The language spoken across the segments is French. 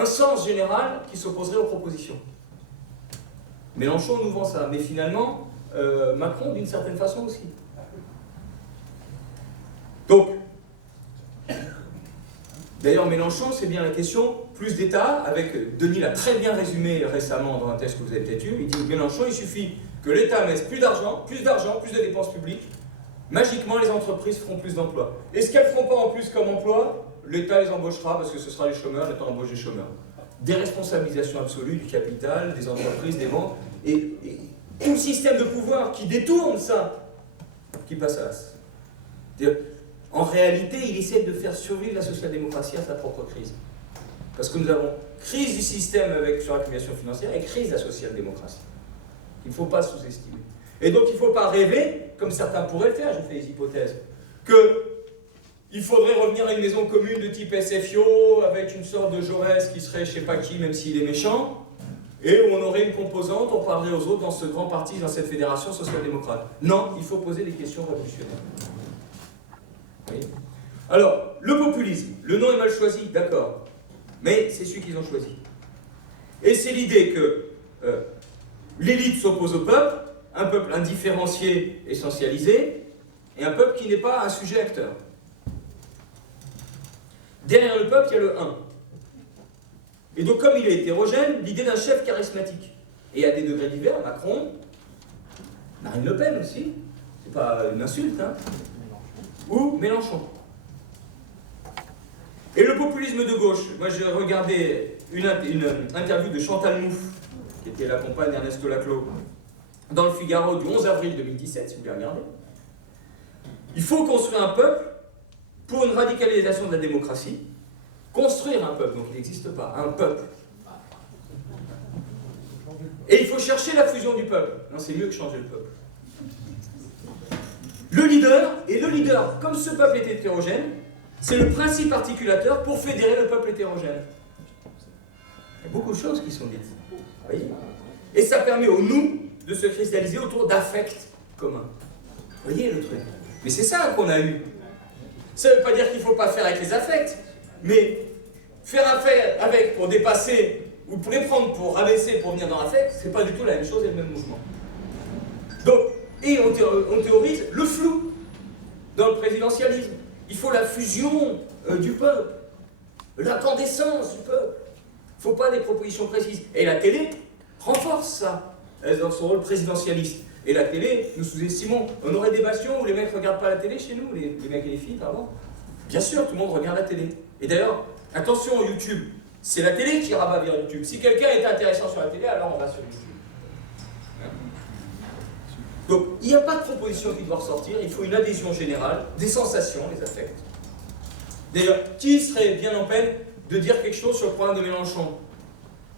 un sens général qui s'opposerait aux propositions. Mélenchon nous vend ça, mais finalement, Macron d'une certaine façon aussi. Donc, d'ailleurs Mélenchon, c'est bien la question, plus d'État, avec Denis l'a très bien résumé récemment dans un texte que vous avez peut-être eu, il dit Mélenchon, il suffit que l'État mette plus d'argent, plus de dépenses publiques, magiquement les entreprises feront plus d'emplois. Et ce qu'elles ne feront pas en plus comme emploi, l'État les embauchera parce que ce sera les chômeurs, l'État embauche les chômeurs. Déresponsabilisation absolue du capital, des entreprises, des banques, et tout le système de pouvoir qui détourne ça, qui passe à l'as. En réalité, il essaie de faire survivre la social-démocratie à sa propre crise. Parce que nous avons crise du système avec suraccumulation financière et crise de la social-démocratie. Il ne faut pas sous-estimer. Et donc il ne faut pas rêver, comme certains pourraient le faire, je fais des hypothèses, qu'il faudrait revenir à une maison commune de type SFIO, avec une sorte de Jaurès qui serait je ne sais pas qui, même s'il est méchant, et où on aurait une composante, on parlerait aux autres dans ce grand parti, dans cette fédération social-démocrate. Non, il faut poser des questions révolutionnaires. Oui. Alors, le populisme, le nom est mal choisi, d'accord, mais c'est celui qu'ils ont choisi. Et c'est l'idée que l'élite s'oppose au peuple, un peuple indifférencié, essentialisé, et un peuple qui n'est pas un sujet acteur. Derrière le peuple, il y a le 1. Et donc, comme il est hétérogène, l'idée d'un chef charismatique. Et à des degrés divers, Macron, Marine Le Pen aussi, c'est pas une insulte, hein, ou Mélenchon. Et le populisme de gauche, moi j'ai regardé une interview de Chantal Mouffe, qui était la compagne d'Ernesto Laclos, dans le Figaro du 11 avril 2017, si vous voulez regarder. Il faut construire un peuple pour une radicalisation de la démocratie. Construire un peuple, donc il n'existe pas, un peuple. Et il faut chercher la fusion du peuple. Non, c'est mieux que changer le peuple. Le leader, comme ce peuple est hétérogène, c'est le principe articulateur pour fédérer le peuple hétérogène. Il y a beaucoup de choses qui sont dites. Vous voyez ? Et ça permet au nous de se cristalliser autour d'affects communs. Vous voyez le truc ? Mais c'est ça qu'on a eu. Ça ne veut pas dire qu'il ne faut pas faire avec les affects, mais faire affaire avec pour dépasser, ou pour les prendre pour rabaisser pour venir dans l'affect, c'est pas du tout la même chose et le même mouvement. Donc, et on théorise le flou dans le présidentialisme. Il faut la fusion du peuple, l'incandescence du peuple. Il ne faut pas des propositions précises. Et la télé renforce ça, dans son rôle présidentialiste. Et la télé, nous sous-estimons. On aurait des bastions où les mecs ne regardent pas la télé chez nous, les mecs et les filles, pardon. Bien sûr, tout le monde regarde la télé. Et d'ailleurs, attention au YouTube. C'est la télé qui rabat vers YouTube. Si quelqu'un est intéressant sur la télé, alors on va sur YouTube. Donc, il n'y a pas de proposition qui doit ressortir, il faut une adhésion générale, des sensations, les affects. D'ailleurs, qui serait bien en peine de dire quelque chose sur le programme de Mélenchon?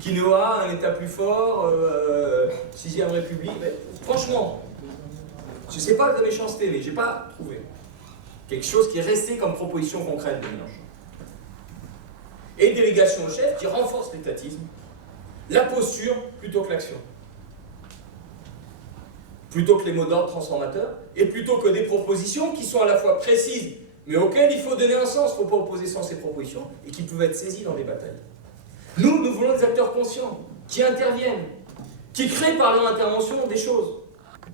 Quinoa, un État plus fort, 6ème République, mais, franchement, je ne sais pas de la méchanceté, mais je n'ai pas trouvé quelque chose qui est resté comme proposition concrète de Mélenchon. Et délégation au chef qui renforce l'étatisme, la posture plutôt que l'action. Plutôt que les mots d'ordre transformateurs, et plutôt que des propositions qui sont à la fois précises, mais auxquelles il faut donner un sens, il ne faut pas opposer sens et propositions, et qui peuvent être saisies dans des batailles. Nous voulons des acteurs conscients, qui interviennent, qui créent par leur intervention des choses,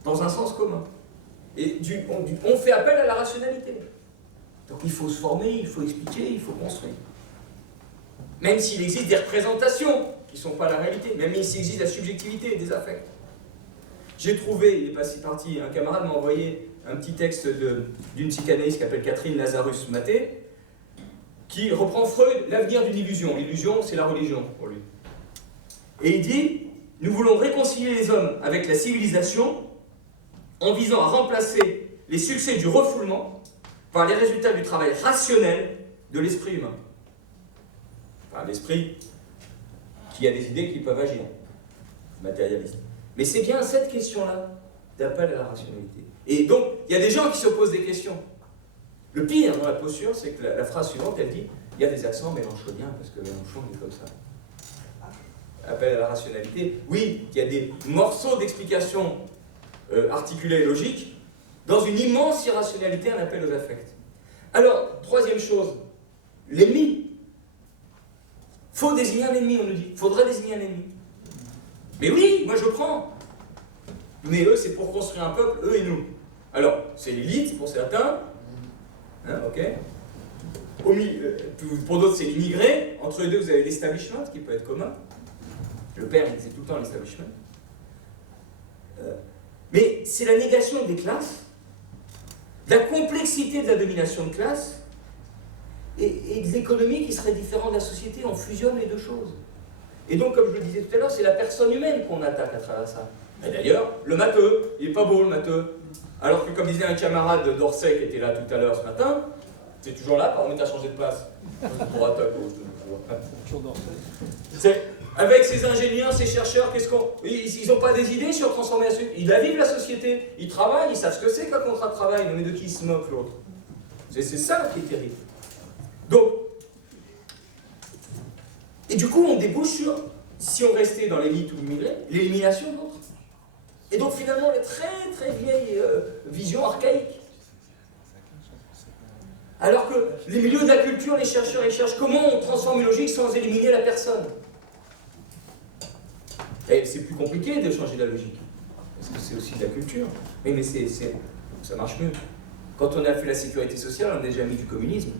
dans un sens commun. Et on fait appel à la rationalité. Donc il faut se former, il faut expliquer, il faut construire. Même s'il existe des représentations qui ne sont pas la réalité, même s'il existe la subjectivité des affects. J'ai trouvé, il est passé parti, un camarade m'a envoyé un petit texte d'une psychanalyste qui s'appelle Catherine Lazarus-Maté, qui reprend Freud, l'avenir d'une illusion. L'illusion, c'est la religion pour lui. Et il dit, nous voulons réconcilier les hommes avec la civilisation en visant à remplacer les succès du refoulement par les résultats du travail rationnel de l'esprit humain. Enfin, l'esprit qui a des idées qui peuvent agir, matérialiste. Mais c'est bien cette question-là d'appel à la rationalité. Et donc, il y a des gens qui se posent des questions. Le pire dans la posture, c'est que la phrase suivante, elle dit « il y a des accents mélenchoniens, parce que Mélenchon est comme ça ». Appel à la rationalité. Oui, il y a des morceaux d'explication articulés et logiques, dans une immense irrationalité, un appel aux affects. Alors, troisième chose, l'ennemi. Faut désigner un ennemi, on nous dit. Faudrait désigner un ennemi. Mais oui, moi je prends. Mais eux, c'est pour construire un peuple, eux et nous. Alors, c'est l'élite pour certains. Hein, ok. Pour d'autres, c'est l'immigré. Entre les deux, vous avez l'establishment, qui peut être commun. Le père, il disait tout le temps l'establishment. Mais c'est la négation des classes, la complexité de la domination de classe, et de l'économie qui serait différente de la société. On fusionne les deux choses. Et donc, comme je le disais tout à l'heure, c'est la personne humaine qu'on attaque à travers ça. Et d'ailleurs, le matheux, il n'est pas beau le matheux. Alors que, comme disait un camarade d'Orsay qui était là tout à l'heure ce matin, c'est toujours là, par contre, tu as changé de place. Droite à gauche. Avec ces ingénieurs, ces chercheurs, ils n'ont pas des idées sur transformer la société. Ils la vivent la société, ils travaillent, ils savent ce que c'est qu'un contrat de travail, mais de qui ils se moquent l'autre. C'est ça qui est terrible. Donc, et du coup, on débouche sur, si on restait dans l'élite ou l'immigré, l'élimination d'autres. Et donc finalement, les très très vieilles visions archaïques. Alors que les milieux de la culture, les chercheurs, ils cherchent comment on transforme une logique sans éliminer la personne. Et c'est plus compliqué de changer la logique, parce que c'est aussi de la culture. Mais ça marche mieux. Quand on a fait la sécurité sociale, on n'a déjà mis du communisme.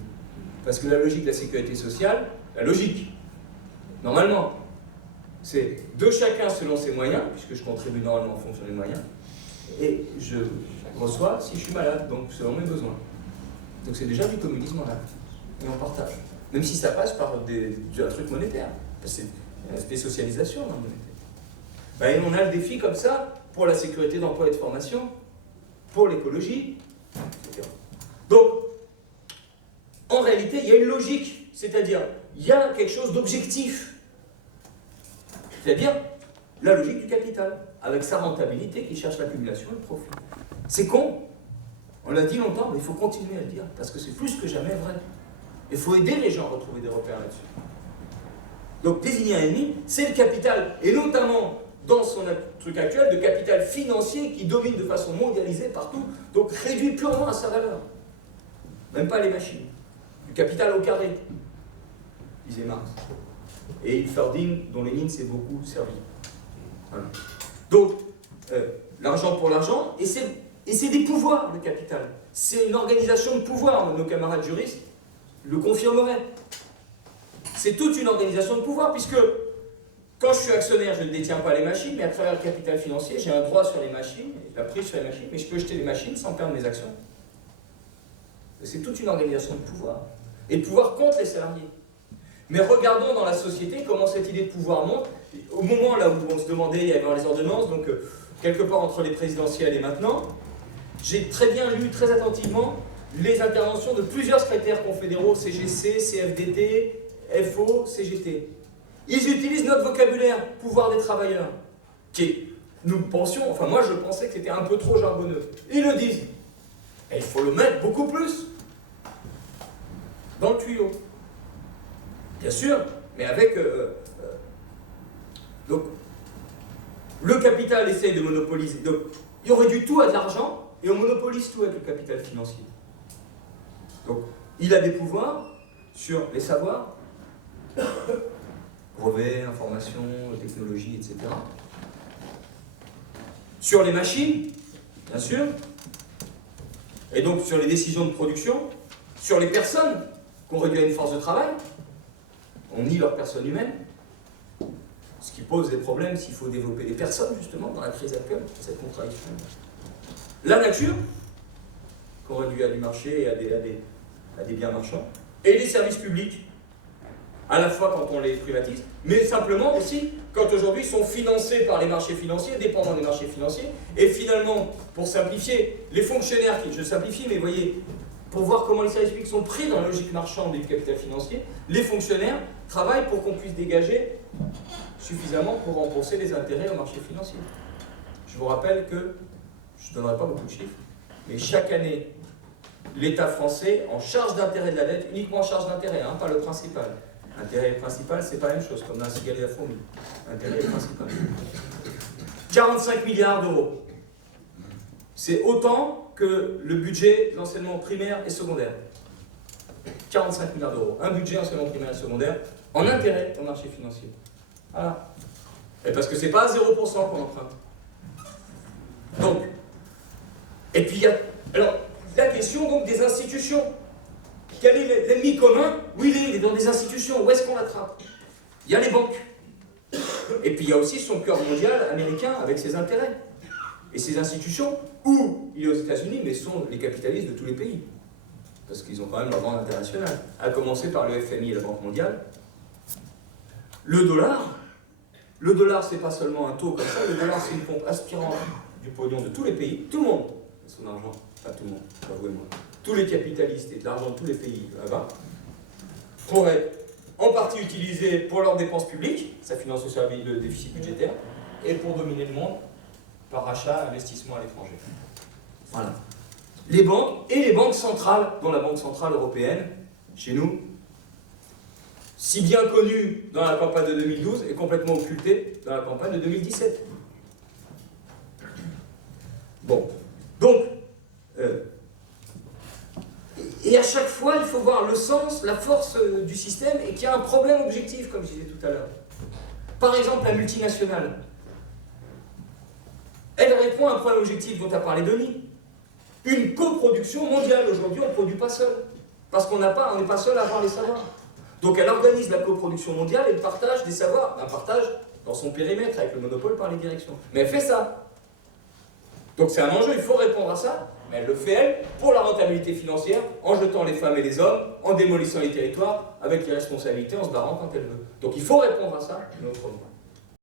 Parce que la logique de la sécurité sociale, la logique, normalement, c'est de chacun selon ses moyens, puisque je contribue normalement en fonction des moyens, et je reçois si je suis malade, donc selon mes besoins. Donc c'est déjà du communisme en acte, et on partage. Même si ça passe par un truc monétaire, c'est une spécialisation dans le monétaire. Et on a le défi comme ça pour la sécurité d'emploi et de formation, pour l'écologie, etc. Donc, en réalité, il y a une logique, c'est-à-dire, il y a quelque chose d'objectif. C'est-à-dire, la logique du capital, avec sa rentabilité qui cherche l'accumulation et le profit. C'est con, on l'a dit longtemps, mais il faut continuer à le dire, parce que c'est plus que jamais vrai. Il faut aider les gens à retrouver des repères là-dessus. Donc, désigner un ennemi, c'est le capital, et notamment dans son truc actuel, de capital financier qui domine de façon mondialisée partout, donc réduit purement à sa valeur. Même pas les machines. Du capital au carré, disait Marx. Et Ferdinand, dont Lénine s'est beaucoup servi. Voilà. Donc, l'argent pour l'argent, et c'est des pouvoirs, le capital. C'est une organisation de pouvoir, nos camarades juristes le confirmeraient. C'est toute une organisation de pouvoir, puisque quand je suis actionnaire, je ne détiens pas les machines, mais à travers le capital financier, j'ai un droit sur les machines, la prise sur les machines, mais je peux jeter les machines sans perdre mes actions. C'est toute une organisation de pouvoir. Et de pouvoir contre les salariés. Mais regardons dans la société comment cette idée de pouvoir monte. Au moment là où on se demandait, il y avait les ordonnances, donc quelque part entre les présidentielles et maintenant, j'ai très bien lu, très attentivement, les interventions de plusieurs secrétaires confédéraux, CGC, CFDT, FO, CGT. Ils utilisent notre vocabulaire, pouvoir des travailleurs, qui, nous pensions, enfin moi je pensais que c'était un peu trop jargonneux. Ils le disent. Et il faut le mettre beaucoup plus dans le tuyau. Bien sûr, mais avec... donc, le capital essaye de monopoliser. Donc, il aurait dû tout à de l'argent, et on monopolise tout avec le capital financier. Donc, il a des pouvoirs sur les savoirs, brevets, informations, technologies, etc. Sur les machines, bien sûr, et donc sur les décisions de production, sur les personnes qu'on réduit à une force de travail, on nie leur personne humaine, ce qui pose des problèmes s'il faut développer des personnes, justement, dans la crise actuelle, cette contradiction. La nature, qu'on réduit à du marché et à des biens marchands, et les services publics, à la fois quand on les privatise, mais simplement aussi quand aujourd'hui ils sont financés par les marchés financiers, dépendants des marchés financiers, et finalement, pour simplifier, les fonctionnaires, je simplifie, mais vous voyez, pour voir comment les services publics sont pris dans la logique marchande du capital financier, les fonctionnaires travaillent pour qu'on puisse dégager suffisamment pour rembourser les intérêts au marché financier. Je vous rappelle que, je ne donnerai pas beaucoup de chiffres, mais chaque année, l'État français, en charge d'intérêt de la dette, uniquement en charge d'intérêt, hein, pas le principal. Intérêt principal, c'est pas la même chose, comme dans la cigale et la fourmi. Intérêt principal. 45 milliards d'euros. C'est autant que le budget de l'enseignement primaire et secondaire. 45 milliards d'euros. Un budget enseignement primaire et secondaire en intérêt au marché financier. Voilà. Et parce que c'est pas à 0% qu'on emprunte. Donc, et puis il y a alors, la question donc des institutions. Quel est l'ennemi commun? Oui, il est dans des institutions. Où est-ce qu'on l'attrape? Il y a les banques. Et puis il y a aussi son cœur mondial américain avec ses intérêts. Et ses institutions, où il est aux États-Unis, mais sont les capitalistes de tous les pays. Parce qu'ils ont quand même leur banque internationale. À commencer par le FMI et la Banque mondiale. Le dollar, c'est pas seulement un taux comme ça, le dollar, c'est une pompe aspirante du pognon de tous les pays. Tout le monde a son argent. Pas tout le monde, pas vous et moi. Tous les capitalistes et de l'argent de tous les pays là-bas pourraient en partie utiliser pour leurs dépenses publiques, ça finance aussi le déficit budgétaire, et pour dominer le monde par achat, investissement à l'étranger. Voilà. Les banques et les banques centrales, dont la Banque centrale européenne, chez nous, si bien connue dans la campagne de 2012 et complètement occultée dans la campagne de 2017. Bon, donc, et à chaque fois, il faut voir le sens, la force du système et qu'il y a un problème objectif, comme je disais tout à l'heure. Par exemple, la multinationale. Elle répond à un problème objectif dont a parlé Denis. Une coproduction mondiale. Aujourd'hui, on ne produit pas seul. Parce qu'on n'est pas seul à avoir les savoirs. Donc elle organise la coproduction mondiale et le partage des savoirs. Un partage dans son périmètre, avec le monopole par les directions. Mais elle fait ça. Donc c'est un enjeu, il faut répondre à ça. Mais elle le fait, elle, pour la rentabilité financière, en jetant les femmes et les hommes, en démolissant les territoires, avec les responsabilités, en se barrant quand elle veut. Donc il faut répondre à ça, mais autrement.